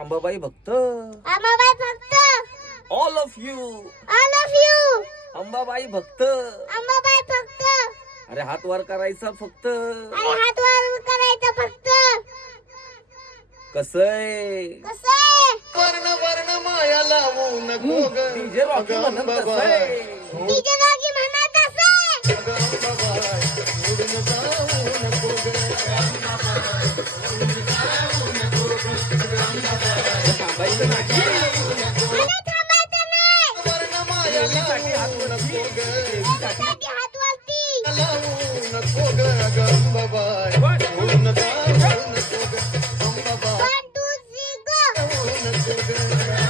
अंबाबाई भक्त अंबाबाई भक्त all of you Ambabai भक्त अंबाबाई भक्त अरे हात वर करायचा फक्त अरे हात वर करायचा फक्त कसंय कसं वर्ण वर्ण माया लावू नको ग डीजे रॉकी म्हणत कसंय डीजे लॉगी म्हणत असे अंबाबाई उडून जाऊ नको ग थांबायचं नाही अरे थांबायचं नाही वर्ण माया लावू नको ग त्यासाठी हात वरती लावू नको ग अंबाबाई उडून जाऊ नको ग अंबाबाई 1 2 3 go नको ग